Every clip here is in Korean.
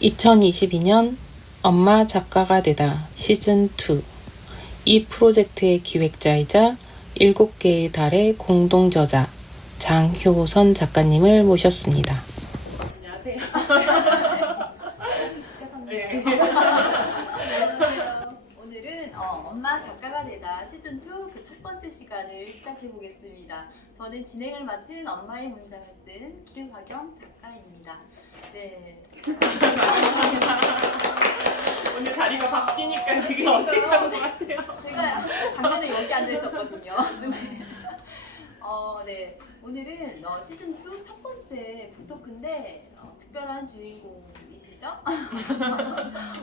2022년 엄마 작가가 되다 시즌2. 이 프로젝트의 기획자이자 7개의 달의 공동저자 장효선 작가님을 모셨습니다. 안녕하세요. 네. 오늘은 엄마 작가가 되다 시즌2 그 첫 번째 시간을 시작해 보겠습니다. 저는 진행을 맡은 엄마의 문장을 쓴 길화경 작가입니다. 네. 오늘 자리가 바뀌니까 되게 어색한 것 같아요. 제가 작년에 여기 앉아 있었거든요. 네. 오늘은 시즌2 첫 번째 북토크인데 특별한 주인공이시죠?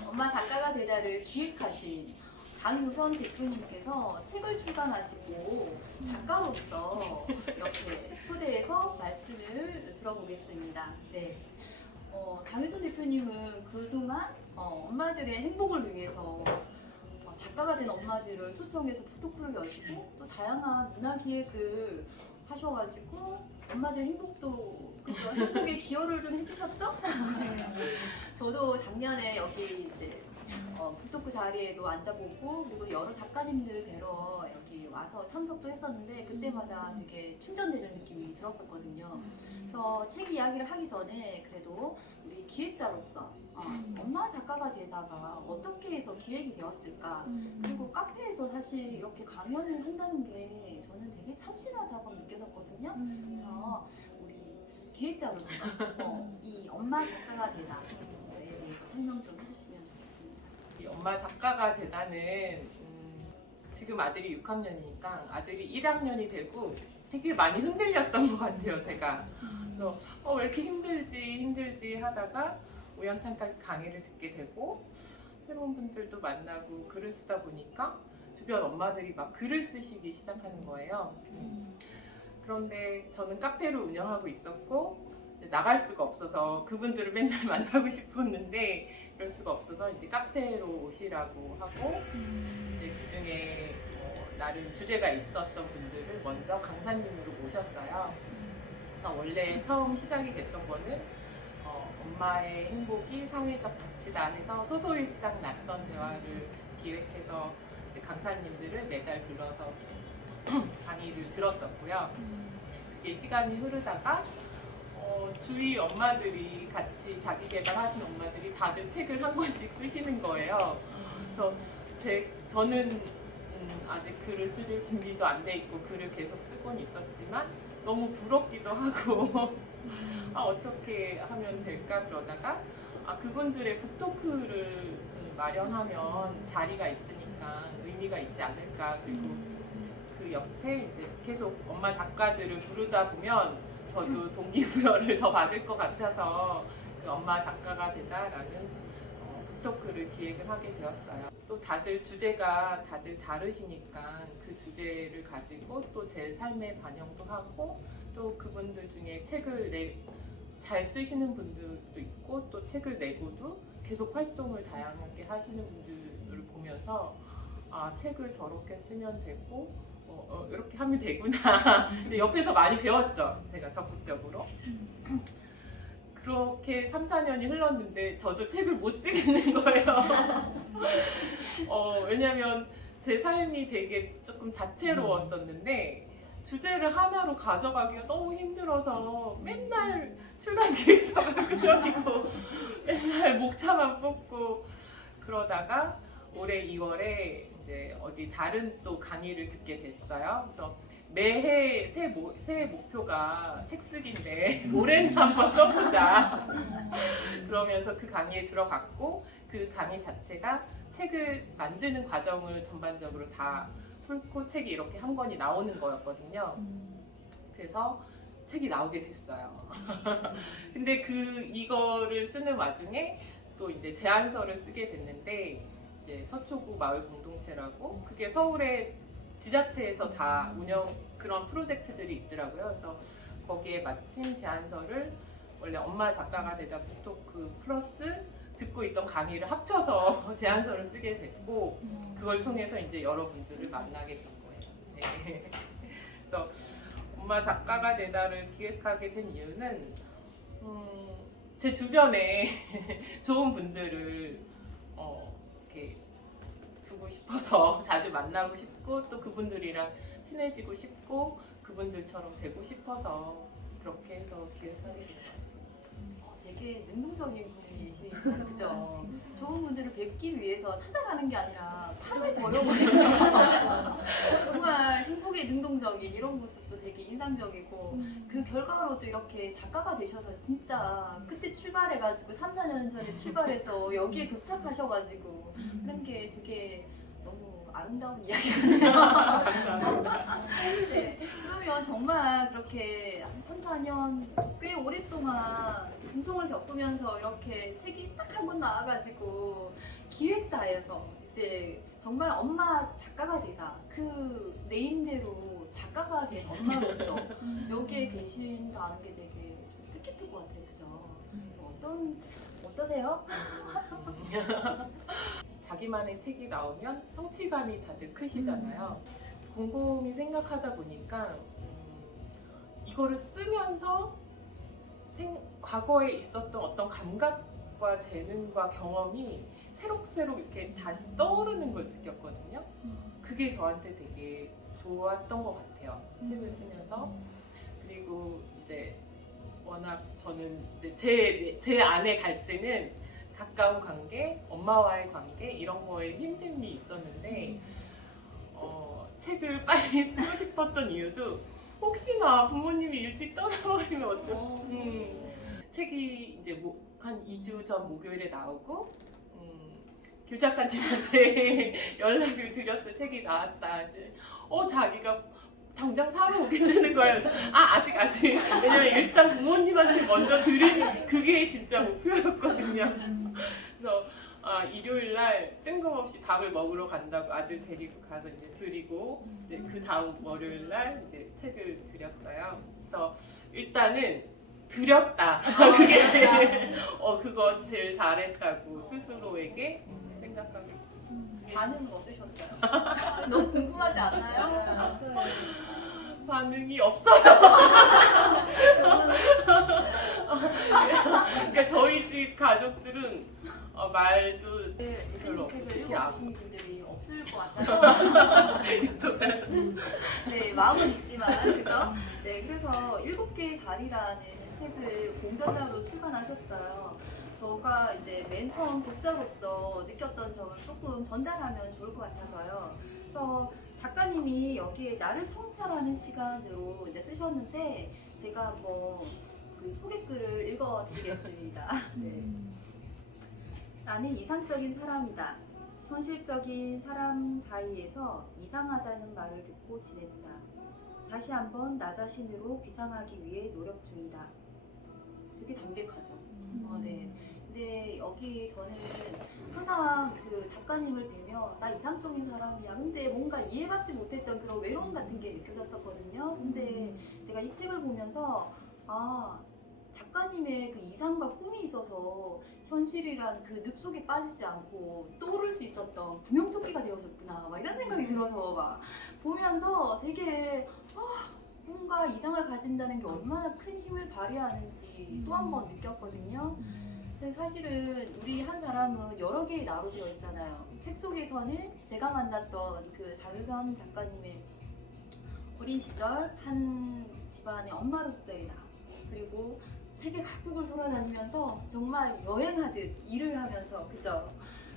엄마 작가가 되다를 기획하신 장효선 대표님께서 책을 출간하시고 작가로서 이렇게 초대해서 말씀을 들어보겠습니다. 네. 장효선 대표님은 그동안 엄마들의 행복을 위해서 작가가 된 엄마들을 초청해서 북토크를 여시고 또 다양한 문화 기획을 하셔가지고 엄마들 행복도 그죠? 행복에 기여를 좀 해주셨죠? 저도 작년에 여기 이제 북토크 자리에도 앉아보고 그리고 여러 작가님들 뵈러 여기 와서 참석도 했었는데 그때마다 되게 충전되는 느낌이 들었었거든요. 그래서 책 이야기를 하기 전에 그래도 우리 기획자로서 엄마 작가가 되다가 어떻게 해서 기획이 되었을까 그리고 카페에서 사실 이렇게 강연을 한다는 게 저는 되게 참신하다고 느껴졌거든요. 그래서 우리 기획자로서 이 엄마 작가가 되다에 대해서 설명 좀 해주시면 좋겠습니다. 이 엄마 작가가 되다는 지금 아들이 6학년이니까 아들이 1학년이 되고 되게 많이 흔들렸던 것 같아요, 제가. 그래서 왜 이렇게 힘들지 하다가 우연찮게 강의를 듣게 되고 새로운 분들도 만나고 글을 쓰다 보니까 주변 엄마들이 막 글을 쓰시기 시작하는 거예요. 그런데 저는 카페를 운영하고 있었고 나갈 수가 없어서 그분들을 맨날 만나고 싶었는데 그럴 수가 없어서 이제 카페로 오시라고 하고 이제 그중에 나름 주제가 있었던 분들을 먼저 강사님으로 모셨어요. 그래서 원래 처음 시작이 됐던 거는 엄마의 행복이 사회적 가치다 해서 소소일상 낯선 대화를 기획해서 강사님들을 매달 불러서 강의를 들었었고요. 그게 시간이 흐르다가 주위 엄마들이 같이 자기 개발하신 엄마들이 다들 책을 한 권씩 쓰시는 거예요. 그래서 저는 아직 글을 쓸 준비도 안 돼 있고 글을 계속 쓰곤 있었지만 너무 부럽기도 하고 어떻게 하면 될까 그러다가 그분들의 북토크를 마련하면 자리가 있으니까 의미가 있지 않을까. 그리고 그 옆에 이제 계속 엄마 작가들을 부르다 보면 저도 동기부여를 더 받을 것 같아서 그 엄마 작가가 되다라는 북토크를 기획을 하게 되었어요. 또 다들 주제가 다르시니까 그 주제를 가지고 또 제 삶에 반영도 하고 또 그분들 중에 책을 잘 쓰시는 분들도 있고 또 책을 내고도 계속 활동을 다양하게 하시는 분들을 보면서 책을 저렇게 쓰면 되고 이렇게 하면 되구나. 근데 옆에서 많이 배웠죠. 제가 적극적으로. 그렇게 3, 4년이 흘렀는데 저도 책을 못 쓰겠는 거예요. 왜냐면 제 삶이 되게 조금 다채로웠었는데 주제를 하나로 가져가기가 너무 힘들어서 맨날 출간 기획서가 그저기고 맨날 목차만 뽑고 그러다가 올해 2월에 이제 어디 다른 또 강의를 듣게 됐어요. 그래서 매해 새해 목표가 책 쓰기인데 올해는 한번 써보자. 그러면서 그 강의에 들어갔고 그 강의 자체가 책을 만드는 과정을 전반적으로 다 풀고 책이 이렇게 한 권이 나오는 거였거든요. 그래서 책이 나오게 됐어요. 근데 이거를 쓰는 와중에 또 이제 제안서를 쓰게 됐는데 이제 서초구 마을 공동체라고 그게 서울의 지자체에서 다 그런 프로젝트들이 있더라고요. 그래서 거기에 마침 제안서를 원래 엄마 작가가 되다 북토크 플러스 듣고 있던 강의를 합쳐서 제안서를 쓰게 됐고 그걸 통해서 이제 여러분들을 만나게 된 거예요. 네. 그래서 엄마 작가가 되다를 기획하게 된 이유는 제 주변에 좋은 분들을 이렇게 두고 싶어서 자주 만나고 싶고 또 그분들이랑 친해지고 싶고 그분들처럼 되고 싶어서 그렇게 해서 기획하게 된 것 같아요. 되게 능동적인 분이시니까 그죠? 좋은 분들을 뵙기 위해서 찾아가는 게 아니라 팔을 벌여버리는 정말 행복에 능동적인 이런 모습도 되게 인상적이고 그 결과로 또 이렇게 작가가 되셔서 진짜 그때 출발해가지고 3, 4년 전에 출발해서 여기에 도착하셔가지고 그런 게 되게 너무 아름다운 이야기거든요. 네, 그러면 정말 그렇게 한 3, 4년 꽤 오랫동안 진통을 겪으면서 이렇게 책이 딱 한 권 나와가지고 기획자에서 이제 정말 엄마 작가가 되다 그 네임대로 작가가 된 엄마로서 여기에 계신다는 게 되게 좀 뜻깊을 것 같아요. 그죠? 그래서 어떠세요? 자기만의 책이 나오면 성취감이 다들 크시잖아요. 곰곰이 생각하다 보니까 이거를 쓰면서 과거에 있었던 어떤 감각과 재능과 경험이 새록새록 이렇게 다시 떠오르는 걸 느꼈거든요. 그게 저한테 되게 좋았던 것 같아요. 책을 쓰면서. 그리고 이제 워낙 저는 이제 제 안의 갈등은 가까운 관계, 엄마와의 관계 이런 거에 힘듦이 있었는데 책을 빨리 쓰고 싶었던 이유도 혹시나 부모님이 일찍 떠나버리면 책이 이제 한 2주 전 목요일에 나오고 귤 작가님한테 연락을 드렸어요. 책이 나왔다. 이제 자기가 당장 사러 오게 되는 거예요. 그래서 아직 왜냐면 일단 부모님한테 먼저 드리는 그게 진짜 목표였거든요. 그래서 일요일 날 뜬금없이 밥을 먹으러 간다고 아들 데리고 가서 이제 드리고 이제 그 다음 월요일 날 이제 책을 드렸어요. 그래서 일단은 드렸다. 그게 제일 그거 제일 잘했다고 스스로에게 생각하고 있습니다. 반응은 어떠셨어요? 너무 궁금하지 않나요? 반응이 없어요. 그러니까 저희 집 가족들은 말도 별로 책을 특히 안 읽어보신 분들이 없을 것 같아서 보고 네, 마음은 있지만 그죠? 네, 그래서 7개의 달이라는 책을 공저자로 출간하셨어요. 저가 이제 맨 처음 독자로서 느꼈던 점을 조금 전달하면 좋을 것 같아서요. 그래서 작가님이 여기에 나를 청사라는 시간으로 이제 쓰셨는데 제가 한번 그 소개글을 읽어드리겠습니다. 네. 나는 이상적인 사람이다. 현실적인 사람 사이에서 이상하다는 말을 듣고 지냈다. 다시 한번 나 자신으로 비상하기 위해 노력 중이다. 되게 담백하죠. 네. 근데 여기 저는 항상 그 작가님을 뵈며 나 이상적인 사람이야. 근데 뭔가 이해받지 못했던 그런 외로움 같은 게 느껴졌었거든요. 근데 제가 이 책을 보면서 작가님의 그 이상과 꿈이 있어서 현실이란 그 늪 속에 빠지지 않고 떠오를 수 있었던 구명조끼가 되어줬구나. 막 이런 생각이 들어서 막 보면서 되게 꿈과 이상을 가진다는 게 얼마나 큰 힘을 발휘하는지 또 한 번 느꼈거든요. 근데 사실은 우리 한 사람은 여러 개의 나로 되어 있잖아요. 책 속에서는 제가 만났던 그 장유선 작가님의 어린 시절 한 집안의 엄마로서의 나, 그리고 세계 각국을 돌아다니면서 정말 여행하듯 일을 하면서 그죠?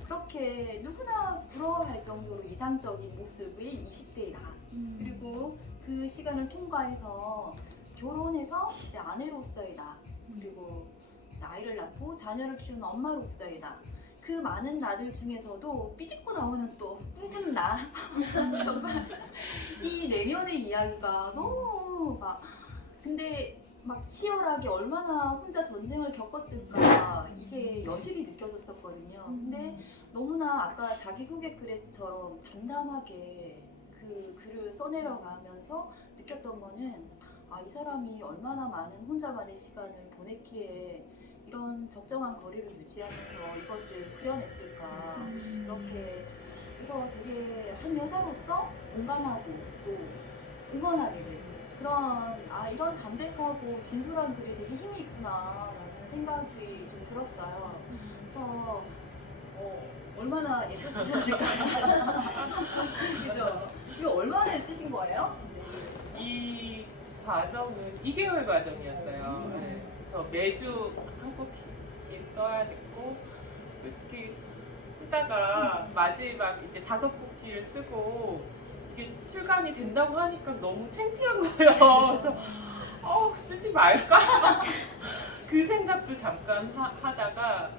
그렇게 누구나 부러워할 정도로 이상적인 모습의 20대의 나, 그리고 그 시간을 통과해서 결혼해서 이제 아내로서의 나, 그리고 이제 아이를 낳고 자녀를 키우는 엄마로서의 나, 그 많은 나들 중에서도 삐집고 나오는 또 꿈꾸는 나. 정말 이 내면의 이야기가 너무 근데 막 치열하게 얼마나 혼자 전쟁을 겪었을까 이게 여실히 느껴졌었거든요. 근데 너무나 아까 자기소개 글에서처럼 담담하게 그 글을 써내려가면서 느꼈던 거는 이 사람이 얼마나 많은 혼자만의 시간을 보냈기에 이런 적정한 거리를 유지하면서 이것을 그려냈을까. 이렇게 그래서 되게 한 여자로서 공감하고 또 응원하게 되고 그런 이런 담백하고 진솔한 글에 되게 힘이 있구나 라는 생각이 좀 들었어요. 그래서 얼마나 애쓰셨을까? 그죠? 이거 얼마나 애쓰신 거예요? 이 과정은 2개월 과정이었어요. 네. 그래서 매주 한 곡씩 써야 됐고, 솔직히 쓰다가 마지막 이제 5곡지를 쓰고 이게 출간이 된다고 하니까 너무 창피한 거예요. 그래서 쓰지 말까? 그 생각도 잠깐 하다가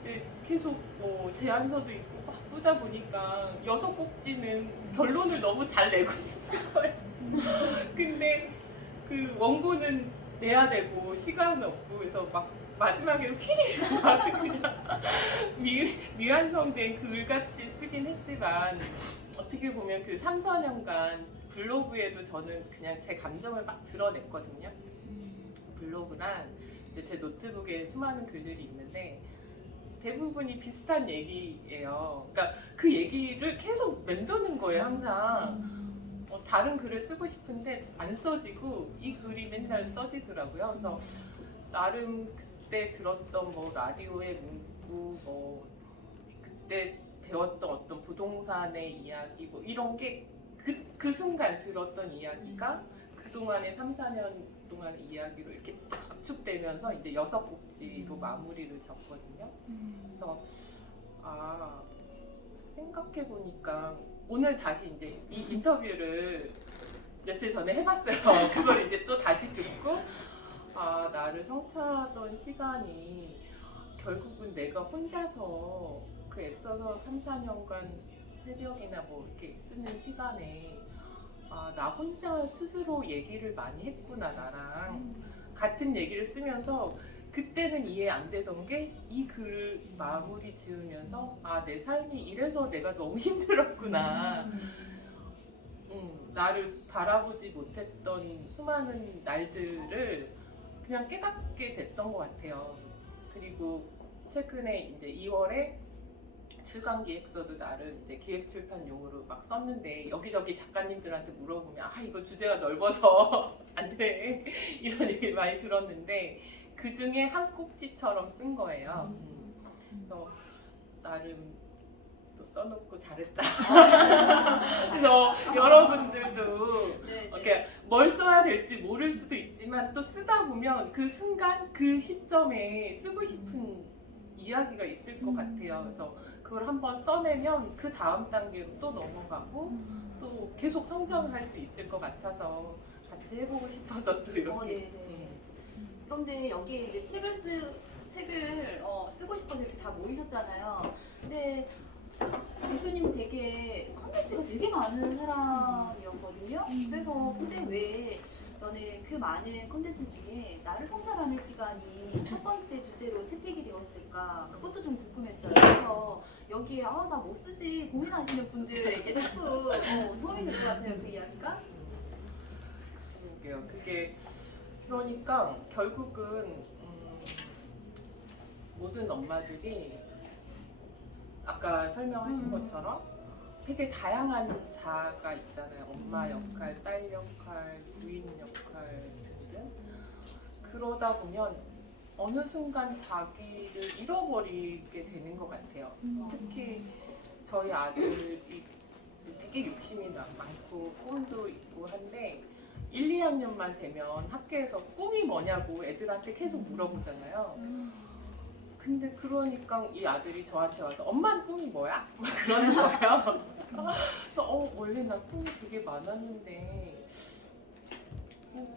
이제 계속 뭐 제안서도 있고 바쁘다 보니까 6곡지는 결론을 너무 잘 내고 싶은 거예요. 근데 그 원고는 내야 되고 시간은 없고 그래서 막 마지막에 휘리를 막 그냥 미완성된 글같이 쓰긴 했지만 어떻게 보면 그 3, 4년간 블로그에도 저는 그냥 제 감정을 막 드러냈거든요. 블로그랑 이제 제 노트북에 수많은 글들이 있는데 대부분이 비슷한 얘기예요. 그러니까 그 얘기를 계속 맴도는 거예요, 항상. 다른 글을 쓰고 싶은데 안 써지고 이 글이 맨날 써지더라고요. 그래서 나름 그때 들었던 뭐 라디오의 문구, 뭐 그때 배웠던 어떤 부동산의 이야기, 뭐 이런 게 그 순간 들었던 이야기가 그동안의 3, 4년 동안의 이야기로 이렇게 압축되면서 이제 6곡지로 마무리를 졌거든요. 그래서 생각해보니까 오늘 다시 이제 이 인터뷰를 며칠 전에 해봤어요. 그걸 이제 또 다시 듣고 나를 성찰하던 시간이 결국은 내가 혼자서 그 애써서 3, 4년간 새벽이나 뭐 이렇게 쓰는 시간에 나 혼자 스스로 얘기를 많이 했구나. 나랑 같은 얘기를 쓰면서 그때는 이해 안 되던 게 이 글을 마무리 지으면서 내 삶이 이래서 내가 너무 힘들었구나. 나를 바라보지 못했던 수많은 날들을 그냥 깨닫게 됐던 것 같아요. 그리고 최근에 이제 2월에 출간 기획서도 나름 이제 기획 출판용으로 막 썼는데 여기저기 작가님들한테 물어보면 이거 주제가 넓어서 안 돼 이런 얘기 많이 들었는데 그 중에 한 꼭지처럼 쓴 거예요. 그래서 나름 또 써놓고 잘했다. 그래서 여러분들도 이렇게 뭘 써야 될지 모를 수도 있지만 또 쓰다 보면 그 순간 그 시점에 쓰고 싶은 이야기가 있을 것 같아요. 그래서 그걸 한번 써내면 그 다음 단계로 또 넘어가고 또 계속 성장할 수 있을 것 같아서 같이 해보고 싶어서 또 이렇게. 그런데 여기에 이제 책을 쓰고 싶어서 이렇게 다 모이셨잖아요. 근데 대표님 되게 컨텐츠가 되게 많은 사람이었거든요. 그래서 근데 왜 저는 그 많은 컨텐츠 중에 나를 성찰하는 시간이 첫 번째 주제로 채택이 되었을까 그것도 좀 궁금했어요. 그래서 여기에 나 뭐 쓰지 고민하시는 분들에게 자꾸 도움이 될 것 같아요. 그 이야기가. 그게 그러니까 결국은 모든 엄마들이 아까 설명하신 것처럼 되게 다양한 자아가 있잖아요. 엄마 역할, 딸 역할, 부인 역할 등등. 그러다 보면 어느 순간 자기를 잃어버리게 되는 것 같아요. 특히 저희 아들이 되게 욕심이 많고 꿈도 있고 한데 1, 2학년만 되면 학교에서 꿈이 뭐냐고 애들한테 계속 물어보잖아요. 근데 그러니까 이 아들이 저한테 와서 엄마는 꿈이 뭐야? 막 그러는 거예요. 그래서 원래 나 꿈이 되게 많았는데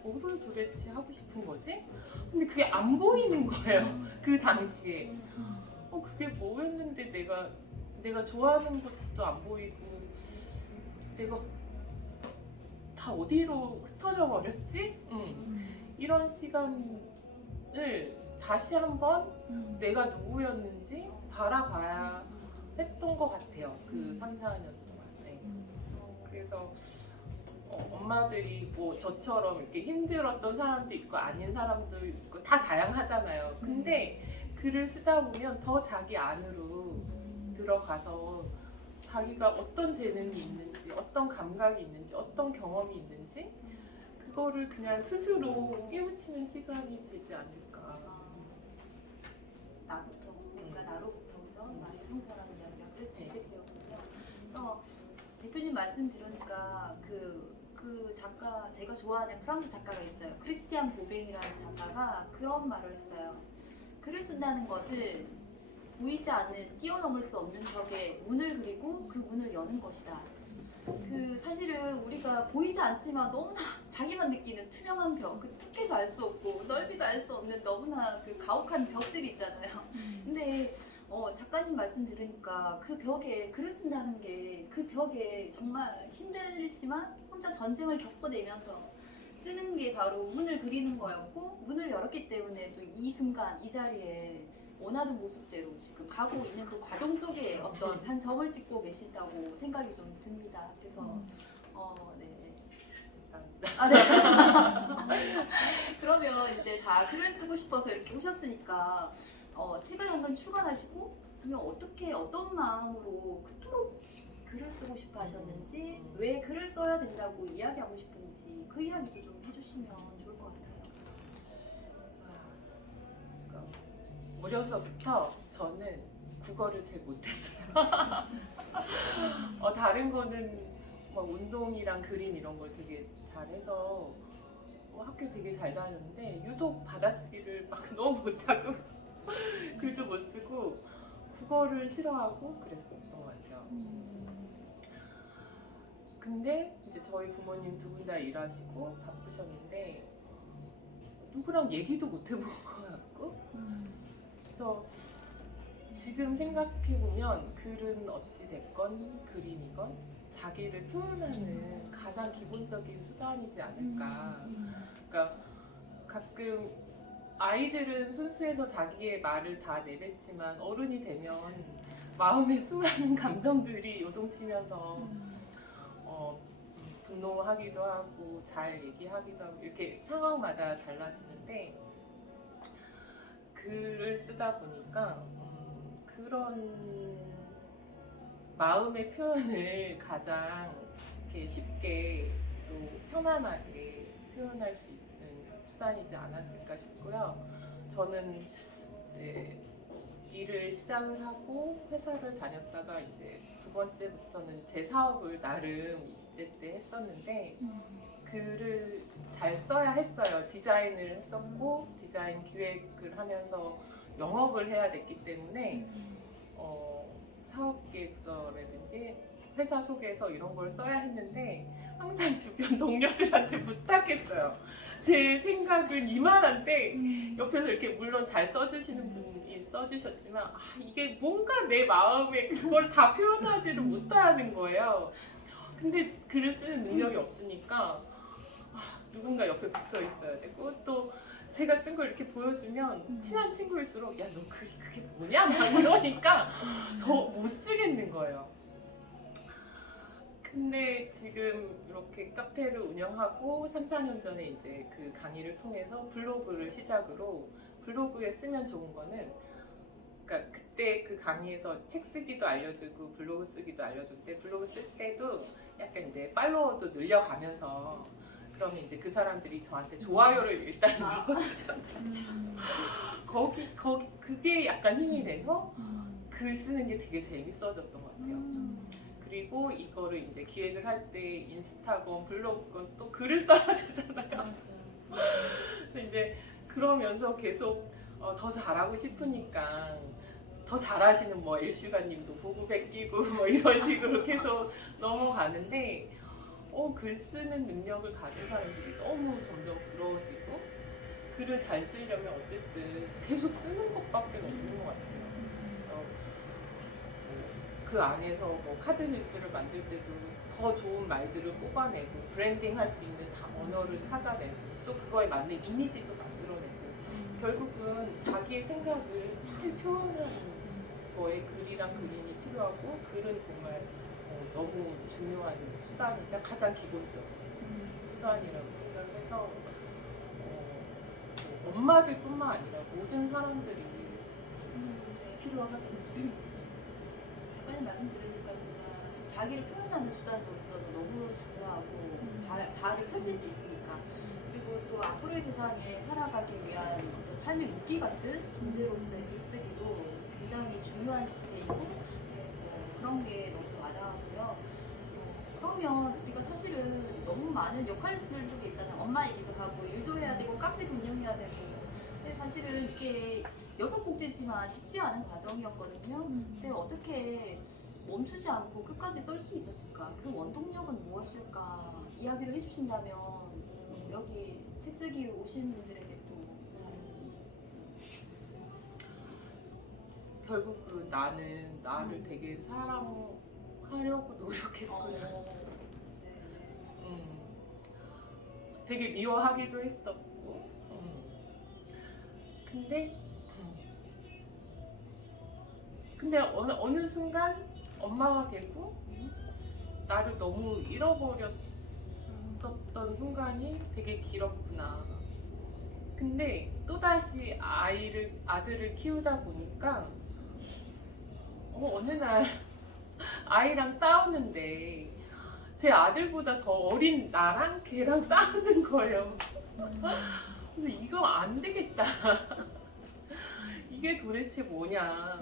뭐를 도대체 하고 싶은 거지? 근데 그게 안 보이는 거예요. 그 당시에. 그게 뭐였는데 내가 좋아하는 것도 안 보이고 내가 다 어디로 흩어져 버렸지? 이런 시간을 다시 한번 내가 누구였는지 바라봐야 했던 것 같아요. 그 3, 4년 동안. 네. 그래서 엄마들이 뭐 저처럼 이렇게 힘들었던 사람도 있고 아닌 사람도 있고 다 다양하잖아요. 근데 글을 쓰다 보면 더 자기 안으로 들어가서 자기가 어떤 재능이 있는지, 어떤 감각이 있는지, 어떤 경험이 있는지 그거를 그냥 스스로 깨우치는 시간이 되지 않을까. 거죠. 많이 성장하는 이야기가 그럴 수 네. 있겠군요. 그래서 대표님 말씀 들으니까 그 작가, 제가 좋아하는 프랑스 작가가 있어요. 크리스티안 보뱅이라는 작가가 그런 말을 했어요. 글을 쓴다는 것은 보이지 않는 뛰어넘을 수 없는 벽에 문을 그리고 그 문을 여는 것이다. 그 사실은 우리가 보이지 않지만 너무나 자기만 느끼는 투명한 벽, 그 두께도 알 수 없고 넓이도 알 수 없는 너무나 그 가혹한 벽들이 있잖아요. 근데 작가님 말씀 들으니까 그 벽에 글을 쓴다는 게 그 벽에 정말 힘들지만 혼자 전쟁을 겪어내면서 쓰는 게 바로 문을 그리는 거였고, 문을 열었기 때문에 또 이 순간 이 자리에 원하는 모습대로 지금 가고 있는 그 과정 속에 어떤 한 점을 찍고 계신다고 생각이 좀 듭니다. 그래서 네. 감사합니다. 아, 네. 그러면 이제 다 글을 쓰고 싶어서 이렇게 오셨으니까 책을 한권 출간하시고 그러면 어떻게 어떤 마음으로 그토록 글을 쓰고 싶어 하셨는지, 왜 글을 써야 된다고 이야기하고 싶은지 그 이야기도 좀 해주시면 좋을 것 같아요. 그러니까 어려서부터 저는 국어를 제일 못했어요. 다른 거는 막 운동이랑 그림 이런 걸 되게 잘해서 학교 되게 잘 다녔는데 유독 받아쓰기를 막 너무 못하고 글도 못 쓰고 국어를 싫어하고 그랬었던 것 같아요. 근데 이제 저희 부모님 두 분 다 일하시고 바쁘셨는데 누구랑 얘기도 못 해본 것 같고, 그래서 지금 생각해보면 글은 어찌 됐건 그림이건 자기를 표현하는 가장 기본적인 수단이지 않을까. 그러니까 가끔 아이들은 순수해서 자기의 말을 다 내뱉지만 어른이 되면 마음에 수많은 감정들이 요동치면서 분노하기도 하고 잘 얘기하기도 하고 이렇게 상황마다 달라지는데, 글을 쓰다 보니까 그런 마음의 표현을 가장 이렇게 쉽게 또 편안하게 표현할 수 있는 수단이지 않았을까 싶고요. 저는 이제 일을 시작을 하고 회사를 다녔다가 이제 두 번째부터는 제 사업을 나름 20대 때 했었는데 글을 잘 써야 했어요. 디자인을 했었고 디자인 기획을 하면서 영업을 해야 됐기 때문에 사업 계획서라든지 회사 소개서 이런 걸 써야 했는데 항상 주변 동료들한테 부탁했어요. 제 생각은 이만한데 옆에서 이렇게 물론 잘 써주시는 분이 써주셨지만 이게 뭔가 내 마음에 그걸 다 표현하지를 못하는 거예요. 근데 글을 쓰는 능력이 없으니까 누군가 옆에 붙어 있어야 되고, 또 제가 쓴 걸 이렇게 보여주면 친한 친구일수록 야, 너 글이 그게 뭐냐? 막 이러니까 더 못 쓰겠는 거예요. 근데 지금 이렇게 카페를 운영하고 3, 4년 전에 이제 그 강의를 통해서 블로그를 시작으로, 블로그에 쓰면 좋은 거는, 그러니까 그때 그 강의에서 책 쓰기도 알려주고 블로그 쓰기도 알려줬는데, 블로그 쓸 때도 약간 이제 팔로워도 늘려가면서 그러면 이제 그 사람들이 저한테 좋아요를 일단 눌러주잖아요. 거기 그게 약간 힘이 돼서 글 쓰는 게 되게 재밌어졌던 것 같아요. 그리고 이거를 이제 기획을 할 때 인스타건, 블로그건 또 글을 써야 되잖아요. 그래서 이제 그러면서 계속 더 잘하고 싶으니까 더 잘하시는 뭐 엘슈가님도 보고 뵙기고 뭐 이런 식으로 계속 넘어가는데 글 쓰는 능력을 가진 사람들이 너무 점점 부러워지고, 글을 잘 쓰려면 어쨌든 계속 쓰는 것밖에 없는 것 같아요. 그 안에서 뭐 카드 뉴스를 만들 때도 더 좋은 말들을 뽑아내고 브랜딩 할 수 있는 언어를 찾아내고 또 그거에 맞는 이미지도 만들어내고, 결국은 자기의 생각을 잘 표현하는 거에 글이랑 그림이 필요하고, 글은 정말 너무 중요한 수단이자 가장 기본적인 수단이라고 생각해서 엄마들뿐만 아니라 모든 사람들이 필요하거든요. 작가님 말씀 들으니까 정말 자기를 표현하는 수단으로서도 너무 중요하고 자아를 펼칠 수 있으니까, 그리고 또 앞으로의 세상에 살아가기 위한 삶의 무기 같은 존재로서의 글쓰기도 굉장히 중요한 유도한 시대이고 그런 게 너무 와닿았고요. 그러면 우리가 사실은 너무 많은 역할들 속에 있잖아요. 엄마이기도 하고 일도 해야 되고 카페도 운영해야 되고. 근데 사실은 이게 여성복지지만 쉽지 않은 과정이었거든요. 근데 어떻게 멈추지 않고 끝까지 썰 수 있었을까? 그 원동력은 무엇일까? 이야기를 해주신다면 여기 책 쓰기 오신 분들에게 또 결국 그 나는 나를 되게 사랑하려고 노력했구나. 되게 미워하기도 했었고. 근데 어느 순간 엄마가 되고 나를 너무 잃어버렸었던 순간이 되게 길었구나. 근데 또다시 아들을 키우다 보니까 어느 날 아이랑 싸우는데 제 아들보다 더 어린 나랑 걔랑 싸우는 거예요. 그래서 이거 안 되겠다. 이게 도대체 뭐냐?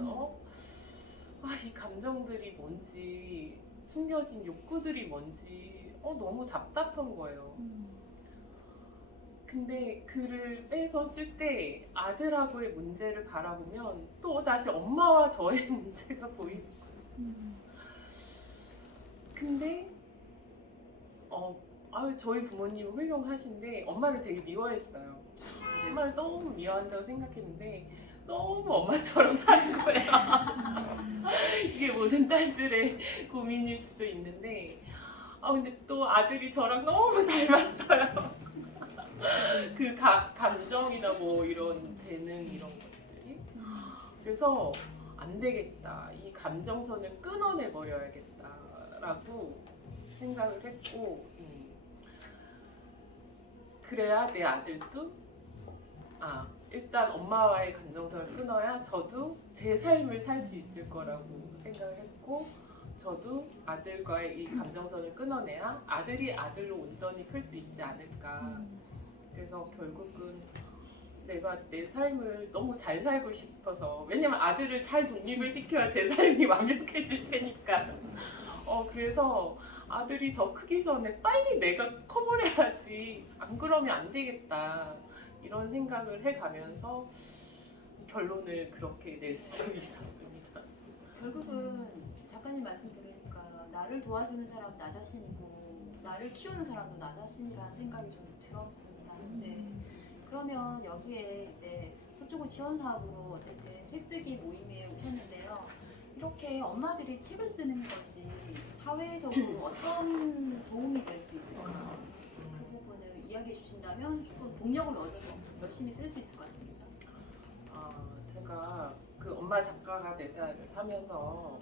이 감정들이 뭔지, 숨겨진 욕구들이 뭔지 너무 답답한 거예요. 근데 글을 매번 쓸 때 아들하고의 문제를 바라보면 또 다시 엄마와 저의 문제가 보이는 거예요. 근데 저희 부모님은 훌륭하신데 엄마를 되게 미워했어요. 엄마를 너무 미워한다고 생각했는데 너무 엄마처럼 사는 거야. 이게 모든 딸들의 고민일 수도 있는데 근데 또 아들이 저랑 너무 닮았어요. 그 감정이나 뭐 이런 재능 이런 것들이. 그래서 안 되겠다. 이 감정선을 끊어내 버려야겠다라고 생각을 했고 그래야 내 아들도 일단 엄마와의 감정선을 끊어야 저도 제 삶을 살 수 있을 거라고 생각을 했고 저도 아들과의 이 감정선을 끊어내야 아들이 아들로 온전히 클 수 있지 않을까. 그래서 결국은 내가 내 삶을 너무 잘 살고 싶어서 왜냐면 아들을 잘 독립을 시켜야 제 삶이 완벽해질 테니까 그래서 아들이 더 크기 전에 빨리 내가 커버려야지 안 그러면 안 되겠다 이런 생각을 해가면서 결론을 그렇게 낼 수 있었습니다. 결국은 작가님 말씀 들으니까 나를 도와주는 사람 나 자신이고 나를 키우는 사람도 나 자신이라는 생각이 좀 들었습니다. 네. 그러면 여기에 이제 서초구 지원 사업으로 어쨌든 책 쓰기 모임에 오셨는데요. 이렇게 엄마들이 책을 쓰는 것이 사회적으로 어떤 도움이 될 수 있을까? 그 부분을 이야기해 주신다면 조금 동력을 얻어서 열심히 쓸 수 있을 것 같습니다. 제가 그 엄마 작가가 되다를 하면서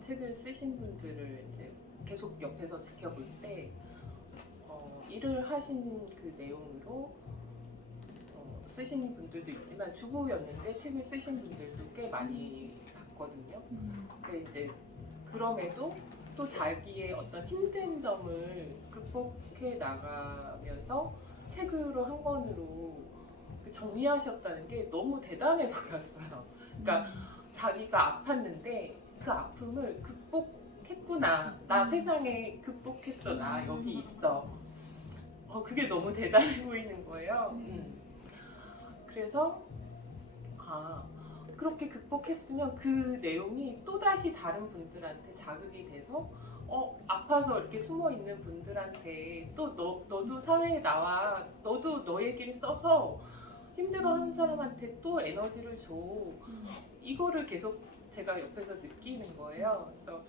책을 쓰신 분들을 이제 계속 옆에서 지켜볼 때 일을 하신 그 내용으로 쓰신 분들도 있지만 주부였는데 책을 쓰신 분들도 꽤 많이 봤거든요. 근데 이제 그럼에도 또 자기의 어떤 힘든 점을 극복해 나가면서 책으로 한 권으로 정리하셨다는 게 너무 대단해 보였어요. 그러니까 자기가 아팠는데 그 아픔을 극복했구나. 나 세상에 극복했어. 나 여기 있어. 그게 너무 대단해 보이는 거예요. 그래서 그렇게 극복했으면 그 내용이 또다시 다른 분들한테 자극이 돼서 아파서 이렇게 숨어 있는 분들한테 또 너도 사회에 나와. 너도 너 얘기를 써서 힘들어하는 사람한테 또 에너지를 줘. 이거를 계속 제가 옆에서 느끼는 거예요. 그래서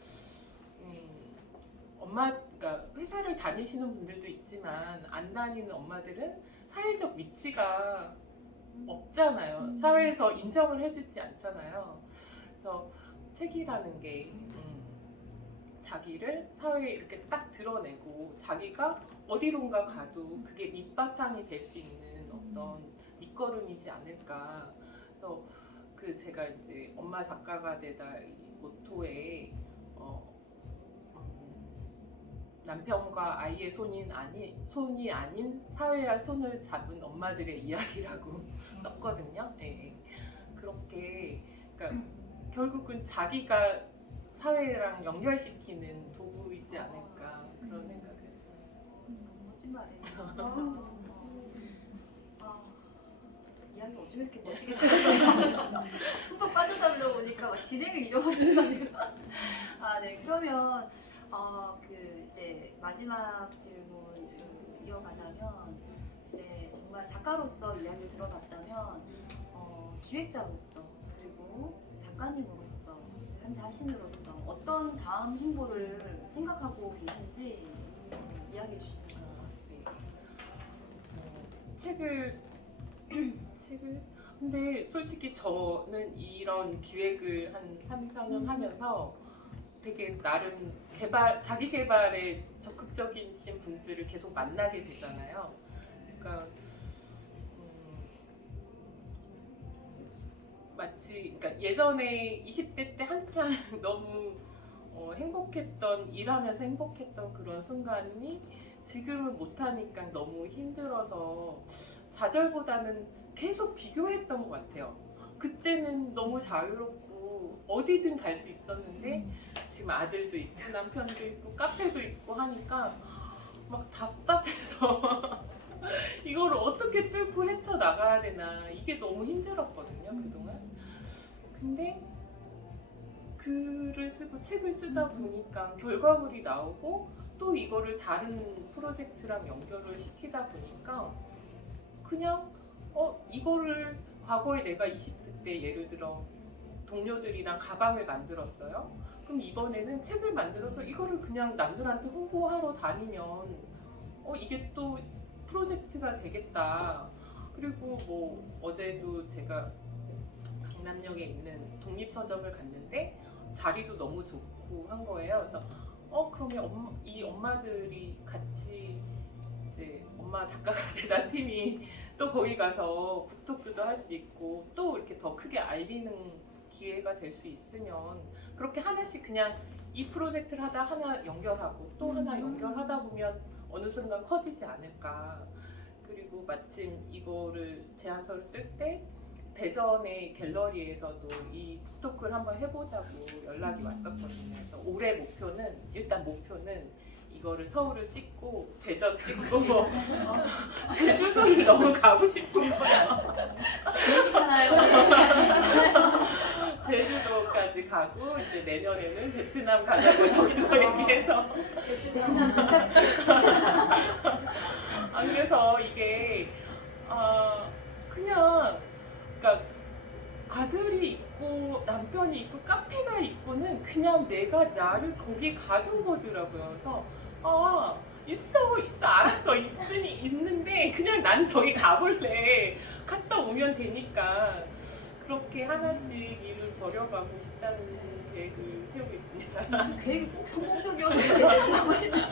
그러니까 회사를 다니시는 분들도 있지만 안 다니는 엄마들은 사회적 위치가 없잖아요. 사회에서 인정을 해주지 않잖아요. 그래서 책이라는 게 자기를 사회에 이렇게 딱 드러내고 자기가 어디론가 가도 그게 밑바탕이 될 수 있는 어떤 밑거름이지 않을까. 그래서 제가 이제 엄마 작가가 되다 이 모토에 남편과 아이의 손이 아닌 사회와 손을 잡은 엄마들의 이야기라고 썼거든요. 네. 그렇게 그러니까 결국은 자기가 사회랑 연결시키는 도구이지 않을까 그런 생각을 했어요. 멋진 말이에요. 이야기 어쩜 이렇게 멋지게 잘하세요? 푹푹 빠져들다 보니까 막 진행을 잊어버렸어 지금. 네. 그러면 그 이제 마지막 질문을 이어가자면 이제 정말 작가로서 이야기를 들어봤다면 기획자로서 그리고 작가님으로서 한 자신으로서 어떤 다음 행보를 생각하고 계신지 이야기해 주시면 것 같습니다. 책을 근데 솔직히 저는 이런 기획을 한 3, 4년 하면서 되게 나름 자기 개발에 적극적인 분들을 계속 만나게 되잖아요. 그러니까 마치 그러니까 예전에 20대 때 한창 너무 일하면서 행복했던 그런 순간이 지금은 못하니까 너무 힘들어서 좌절보다는 계속 비교했던 것 같아요. 그때는 너무 자유롭고 어디든 갈 수 있었는데 지금 아들도 있고 남편도 있고 카페도 있고 하니까 막 답답해서 이걸 어떻게 뚫고 헤쳐나가야 되나 이게 너무 힘들었거든요 그동안. 근데 글을 쓰고 책을 쓰다 보니까 결과물이 나오고 또 이거를 다른 프로젝트랑 연결을 시키다 보니까 그냥 이거를 과거에 내가 20대 때 예를 들어 동료들이랑 가방을 만들었어요. 그럼 이번에는 책을 만들어서 이거를 그냥 남들한테 홍보하러 다니면 이게 또 프로젝트가 되겠다. 그리고 뭐 어제도 제가 강남역에 있는 독립서점을 갔는데 자리도 너무 좋고 한 거예요. 그래서 그러면 이 엄마들이 같이 이제 엄마 작가가 되다 팀이 또 거기 가서 북토크도 할 수 있고 또 이렇게 더 크게 알리는 기회가 될 수 있으면 그렇게 하나씩 그냥 이 프로젝트를 하다 하나 연결하고 또 하나 연결하다 보면 어느 순간 커지지 않을까. 그리고 마침 이거를 제안서를 쓸 때 대전의 갤러리에서도 이 북토크를 한번 해보자고 연락이 왔었거든요. 그래서 올해 목표는 이거를 서울을 찍고 대전 찍고 제주도를 너무 가고 싶은 거예요. 제주도까지 가고 이제 내년에는 베트남 가자고 여기서 얘기해서 베트남 도착지. 그래서 이게 그냥 그러니까 아들이 있고 남편이 있고 카페가 있고는 그냥 내가 나를 거기 가둔 거더라고요. 그래서 있어 알았어 있는데 그냥 난 저기 가볼래. 갔다 오면 되니까 그렇게 하나씩 일을 벌여가고 싶다는 계획을 세우고 있습니다. 계획이 꼭 성공적이어서 대전 가고 싶네요.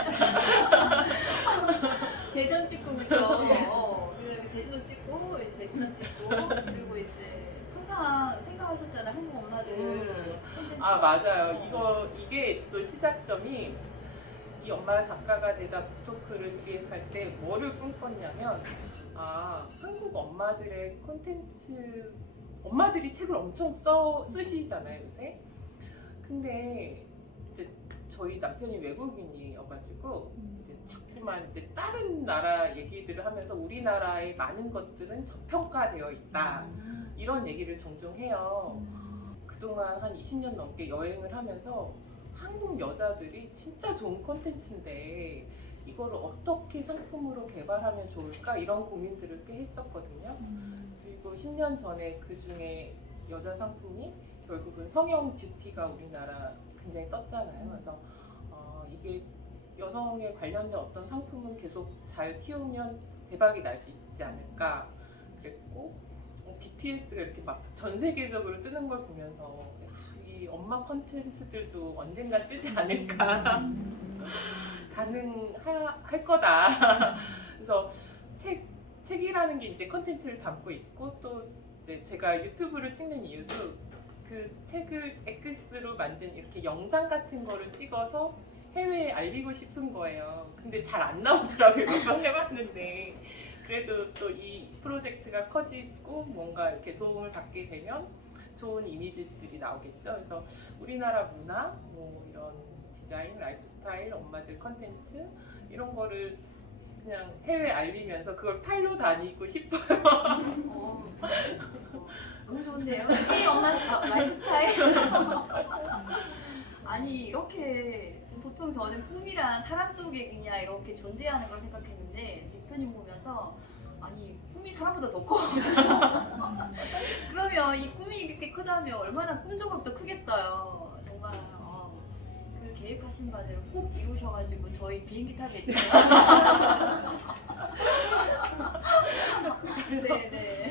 대전 찍고 그죠? 그다음에 제주도 찍고 이제 베트남 찍고 그리고 이제 항상 생각하셨잖아요 한국 엄마들. 맞아요. 이게 또 시작점이 이 엄마 작가가 되다 북토크를 기획할 때 뭐를 꿈꿨냐면 한국 엄마들의 콘텐츠 엄마들이 책을 엄청 쓰시잖아요 요새. 근데 이제 저희 남편이 외국인이어가지고 이제 자꾸만 이제 다른 나라 얘기들을 하면서 우리나라의 많은 것들은 저평가되어 있다 이런 얘기를 종종 해요. 그동안 한 20년 넘게 여행을 하면서 한국 여자들이 진짜 좋은 콘텐츠인데 이거를 어떻게 상품으로 개발하면 좋을까 이런 고민들을 꽤 했었거든요. 그리고 10년 전에 그 중에 여자 상품이 결국은 성형 뷰티가 우리나라 굉장히 떴잖아요. 그래서 이게 여성에 관련된 어떤 상품은 계속 잘 키우면 대박이 날 수 있지 않을까 그랬고 BTS가 이렇게 막 전 세계적으로 뜨는 걸 보면서 이 엄마 콘텐츠들도 언젠가 뜨지 않을까 가능할 거다. 그래서 책이라는 게 이제 콘텐츠를 담고 있고 또 이제 제가 유튜브를 찍는 이유도 그 책을 엑스로 만든 이렇게 영상 같은 거를 찍어서 해외에 알리고 싶은 거예요. 근데 잘 안 나오더라고요. 몇 번 해봤는데 그래도 또 이 프로젝트가 커지고 뭔가 이렇게 도움을 받게 되면 좋은 이미지들이 나오겠죠. 그래서 우리나라 문화, 뭐 이런 디자인, 라이프 스타일, 엄마들 컨텐츠 이런 거를 그냥 해외 알리면서 그걸 팔로 다니고 싶어요. 너무 좋은데요? 이 엄마 라이프 스타일. 아니 이렇게 보통 저는 꿈이란 사람 속에 그냥 이렇게 존재하는 걸 생각했는데 대표님 보면서 아니 꿈이 사람보다 더 커. 그러면 이 꿈이 이렇게 크다면 얼마나 꿈적으로 더 크겠어요. 정말 그 계획하신 바대로 꼭 이루셔가지고 저희 비행기 타게 해주세요. 네네.